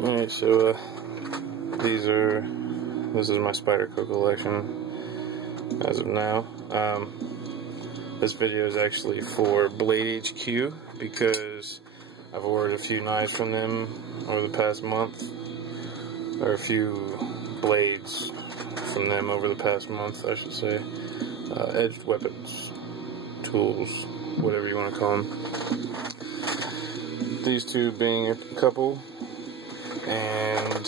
Alright, so this is my Spyderco collection as of now. This video is actually for Blade HQ because I've ordered a few knives from them over the past month, or a few blades from them over the past month, I should say. Edged weapons, tools, whatever you want to call them. These two being a couple, and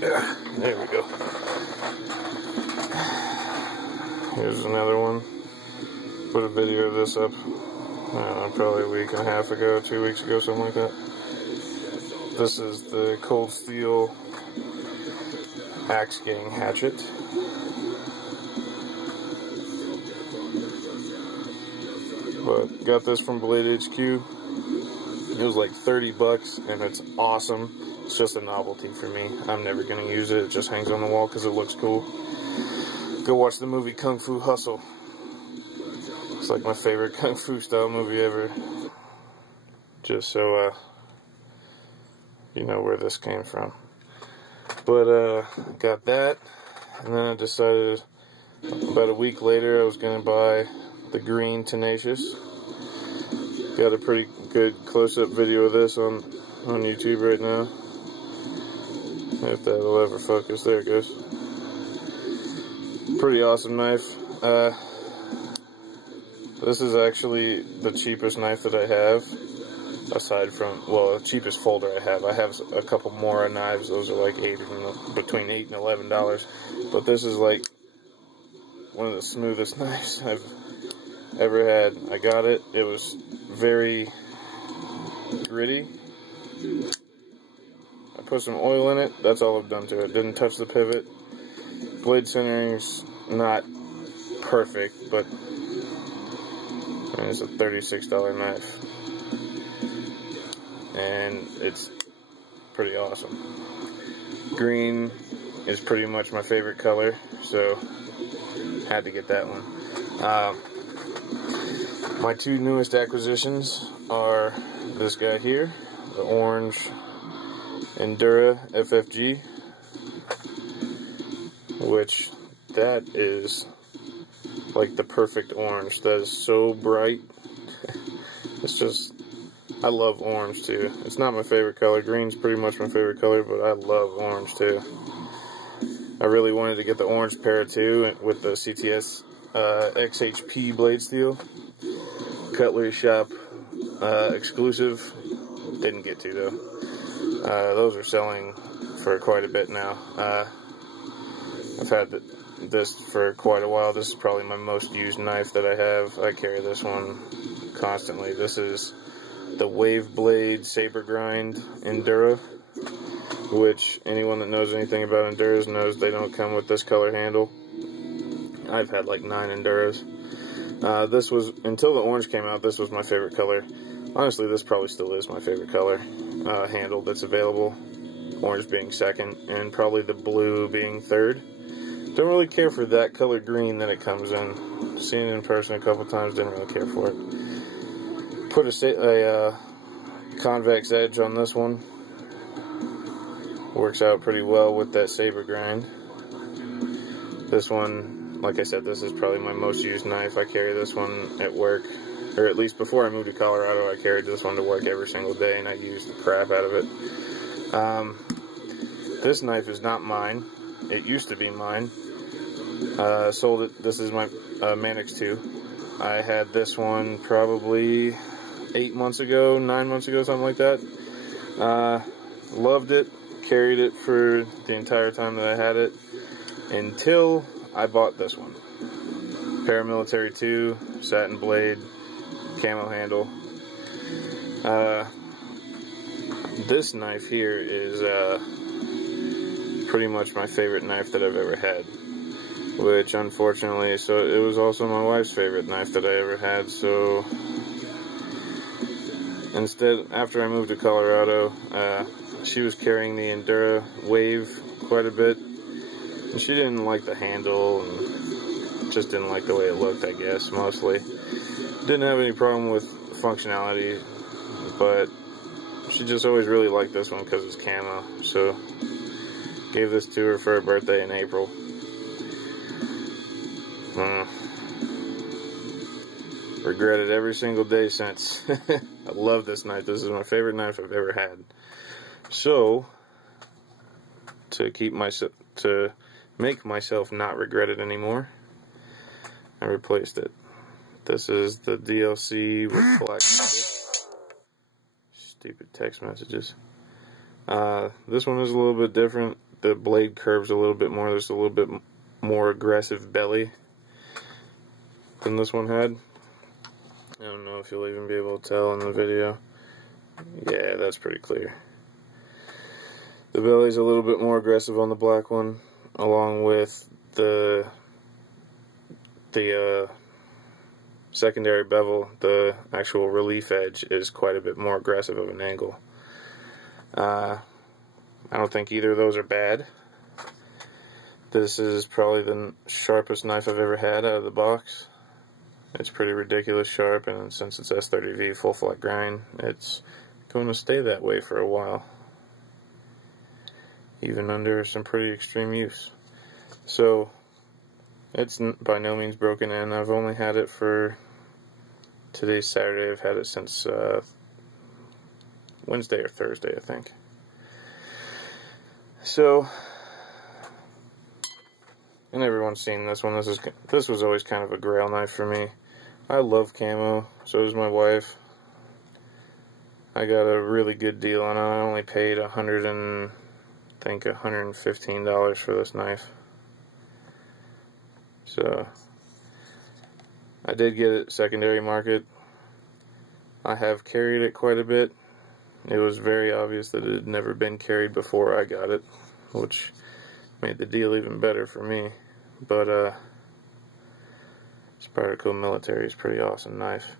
yeah, there we go. Here's another one. Put a video of this up, I don't know, probably a week and a half ago, 2 weeks ago, something like that. This is the Cold Steel Axe Gang Hatchet. But got this from Blade HQ. It was like 30 bucks, and it's awesome. It's just a novelty for me. I'm never going to use it. It just hangs on the wall because it looks cool. Go watch the movie Kung Fu Hustle. It's like my favorite Kung Fu style movie ever. Just so you know where this came from. But got that, and then I decided about a week later I was going to buy the green Tenacious. Got a pretty good close-up video of this on YouTube right now. If that'll ever focus. There it goes. Pretty awesome knife. This is actually the cheapest knife that I have, aside from, well, the cheapest folder I have. I have a couple more knives. Those are like between $8 and $11. But this is like one of the smoothest knives I've ever had. I got it. It was very gritty. I put some oil in it. That's all I've done to it. Didn't touch the pivot. Blade centering's not perfect, but it's a $36 knife. And it's pretty awesome. Green is pretty much my favorite color, so had to get that one. My two newest acquisitions are this guy here, the orange Endura FFG, which that is like the perfect orange. That is so bright. It's just, I love orange too. It's not my favorite color. Green's pretty much my favorite color, but I love orange too. I really wanted to get the orange pair too with the CTS XHP blade steel. Cutlery shop exclusive. Didn't get to though. Those are selling for quite a bit now. I've had this for quite a while. This is probably my most used knife that I have. I carry this one constantly. This is the Wave Blade Saber Grind Endura, which anyone that knows anything about Enduras knows they don't come with this color handle. I've had like 9 Enduras. This was, until the orange came out, this was my favorite color. Honestly, this probably still is my favorite color handle that's available. Orange being second, and probably the blue being third. Don't really care for that color green that it comes in. Seen it in person a couple times, didn't really care for it. Put a convex edge on this one. Works out pretty well with that saber grind. This one, like I said, this is probably my most used knife. I carry this one at work, or at least before I moved to Colorado, I carried this one to work every single day, and I used the crap out of it. This knife is not mine. It used to be mine. Sold it. This is my Manix 2. I had this one probably 8 months ago, 9 months ago, something like that. Loved it. Carried it for the entire time that I had it until I bought this one. Paramilitary 2, satin blade, camo handle. This knife here is pretty much my favorite knife that I've ever had, which unfortunately, so it was also my wife's favorite knife that I ever had. So instead, after I moved to Colorado, she was carrying the Endura Wave quite a bit, and she didn't like the handle and just didn't like the way it looked, I guess, mostly. Didn't have any problem with functionality, but she just always really liked this one because it's camo. So gave this to her for her birthday in April. Regret it every single day since. I love this knife. This is my favorite knife I've ever had. So to make myself not regret it anymore, I replaced it. This is the DLC Reflect. Stupid text messages. This one is a little bit different. The blade curves a little bit more. There's a little bit more aggressive belly than this one had. I don't know if you'll even be able to tell in the video. Yeah, that's pretty clear. The belly's a little bit more aggressive on the black one, along with the secondary bevel. The actual relief edge is quite a bit more aggressive of an angle. I don't think either of those are bad. This is probably the sharpest knife I've ever had out of the box. It's pretty ridiculous sharp, and since it's S30V full flat grind, it's going to stay that way for a while, even under some pretty extreme use. So it's by no means broken in. I've only had it for today's Saturday. I've had it since Wednesday or Thursday, I think. So, and everyone's seen this one. This was always kind of a grail knife for me. I love camo, so does my wife. I got a really good deal on it. I only paid $115 for this knife. So I did get it secondary market. I have carried it quite a bit. It was very obvious that it had never been carried before I got it, which made the deal even better for me. But Spyderco Military is a pretty awesome knife.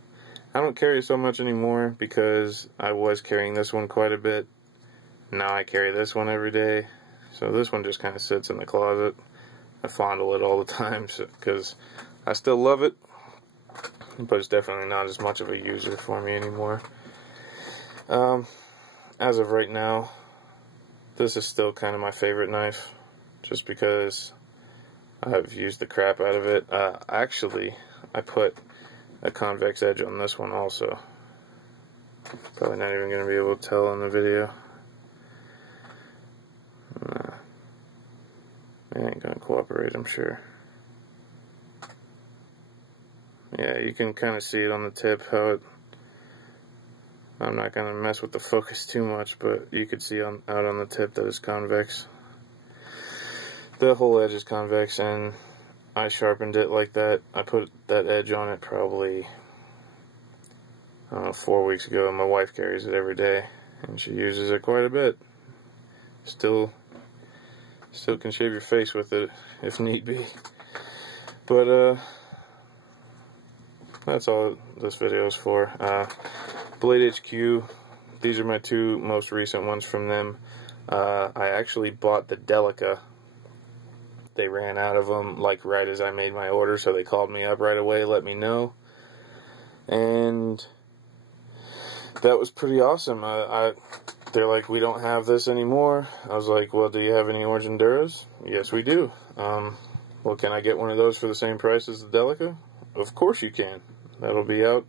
I don't carry it so much anymore because I was carrying this one quite a bit. Now I carry this one every day, so this one just kind of sits in the closet. I fondle it all the time because I still love it, but it's definitely not as much of a user for me anymore. As of right now, this is still kind of my favorite knife, just because I've used the crap out of it. Actually, I put a convex edge on this one also. Probably not even going to be able to tell in the video. It ain't going to cooperate, I'm sure. Yeah, you can kind of see it on the tip, how it... I'm not going to mess with the focus too much, but you could see out on the tip that it's convex. The whole edge is convex, and I sharpened it like that. I put that edge on it probably 4 weeks ago, and my wife carries it every day, and she uses it quite a bit. Still can shave your face with it if need be. But that's all this video is for. Blade HQ, these are my two most recent ones from them. I actually bought the Delica. They ran out of them like right as I made my order, so they called me up right away, let me know, and that was pretty awesome. They're like, we don't have this anymore. I was like, well, do you have any Orange Enduros? Yes, we do. Well, can I get one of those for the same price as the Delica? Of course you can. That'll be out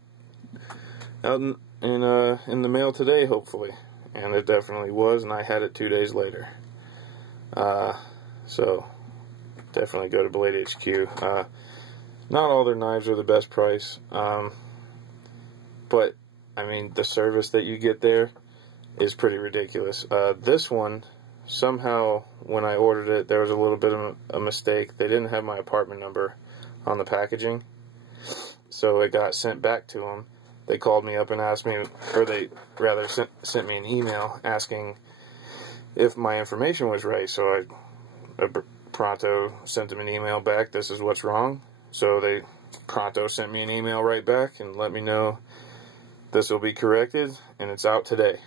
in the mail today, hopefully. And it definitely was, and I had it 2 days later. So definitely go to Blade HQ. Not all their knives are the best price, but I mean, the service that you get there is pretty ridiculous. This one, somehow when I ordered it, there was a little bit of a mistake. They didn't have my apartment number on the packaging, so it got sent back to them. They called me up and asked me, or they rather sent me an email asking if my information was right. So I pronto sent them an email back, this is what's wrong. So they pronto sent me an email right back and let me know this will be corrected, and it's out today.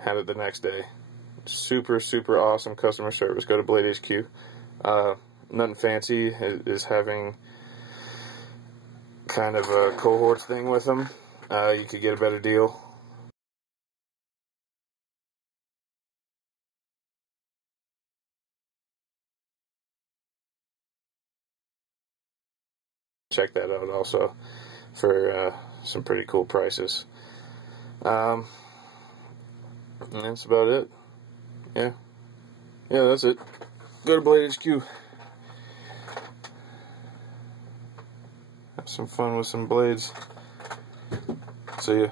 Had it the next day. Super, super awesome customer service. Go to Blade HQ. Nothing fancy, is having kind of a cohorts thing with them. You could get a better deal. check that out also for some pretty cool prices. And that's about it. Yeah, that's it. Go to Blade HQ. Have some fun with some blades. See ya.